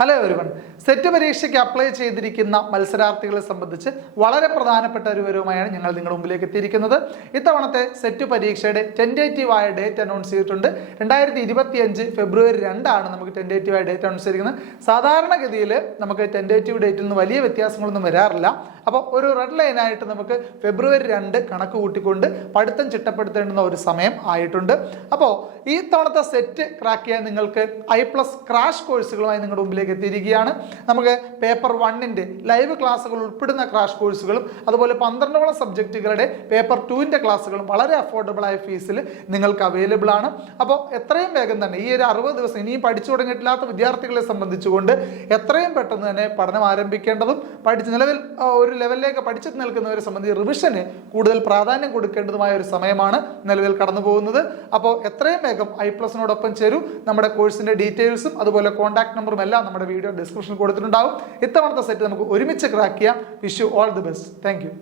Hello everyone. Set പരീക്ഷയ്ക്ക് apply ചെയ്തിരിക്കുന്ന മത്സരാർത്ഥികളെ സംബന്ധിച്ച് വളരെ പ്രധാനപ്പെട്ട ഒരു വിവരവുമായാണ് ഞങ്ങൾ നിങ്ങളുടെ മുമ്പിലേക്ക് എത്തിയിരിക്കുന്നത്. ഇത്തവണത്തെ സെറ്റ് പരീക്ഷയുടെ ടെൻഡേറ്റീവായ ഡേറ്റ് അനൗൺസ് ചെയ്തിട്ടുണ്ട്. 2025 ഫെബ്രുവരി 2 നമുക്ക് ടെൻഡേറ്റീവായ ഡേറ്റ് അനൗൺസ് ചെയ്തിരിക്കുന്നത്. സാധാരണഗതിയിൽ നമുക്ക് ടെൻഡേറ്റീവ് ഡേറ്റിൽ നിന്ന് വലിയ വ്യത്യാസങ്ങളൊന്നും വരാറില്ല. അപ്പോൾ ഒരു റെഡ് ലൈനായിട്ട് നമുക്ക് ഫെബ്രുവരി 2 കണക്ക് കൂട്ടിക്കൊണ്ട് പഠിത്തം ചിട്ടപ്പെടുത്തേണ്ടുന്ന ഒരു സമയം ആയിട്ടുണ്ട്. അപ്പോൾ ഈ തവണത്തെ സെറ്റ് ക്രാക്ക് ചെയ്യാൻ നിങ്ങൾക്ക് I+ ക്രാഷ് കോഴ്സുകളുമായി നിങ്ങളുടെ മുമ്പിലേക്ക് എത്തിയിരിക്കുകയാണ്. നമുക്ക് പേപ്പർ 1ന്റെ ലൈവ് ക്ലാസ്സുകൾ ഉൾപ്പെടുന്ന ക്രാഷ് കോഴ്സുകളും അതുപോലെ 12ഓളം സബ്ജക്റ്റുകളുടെ പേപ്പർ 2ന്റെ ക്ലാസ്സുകളും വളരെ അഫോർഡബിൾ ആയ ഫീസിൽ നിങ്ങൾക്ക് അവൈലബിൾ ആണ്. അപ്പോൾ എത്രയും വേഗം തന്നെ ഈ ഒരു 60 ദിവസം ഇനിയും പഠിച്ചു തുടങ്ങിയിട്ടില്ലാത്ത വിദ്യാർത്ഥികളെ സംബന്ധിച്ചുകൊണ്ട് എത്രയും പെട്ടെന്ന് തന്നെ പഠനം ആരംഭിക്കേണ്ടതും നിലവിൽ ഒരു ലെവലിലേക്ക് പഠിച്ചു നിൽക്കുന്നവരെ സംബന്ധിച്ച് റിവിഷന് കൂടുതൽ പ്രാധാന്യം കൊടുക്കേണ്ടതുമായ ഒരു സമയമാണ് നിലവിൽ കടന്നു പോകുന്നത്. അപ്പോൾ എത്രയും വേഗം I+നോടൊപ്പം ചേരൂ. നമ്മുടെ കോഴ്സിന്റെ ഡീറ്റെയിൽസും അതുപോലെ കോൺടാക്ട് നമ്പറും എല്ലാം നമ്മുടെ വീഡിയോ ഡിസ്ക്രിപ്ഷനിൽ കൊടുത്തിട്ടുണ്ടാവും. ഇത്തവണത്തെ സെറ്റ് നമുക്ക് ഒരുമിച്ച് ക്രാക്ക് ചെയ്യാം. Wish you all the best. Thank you.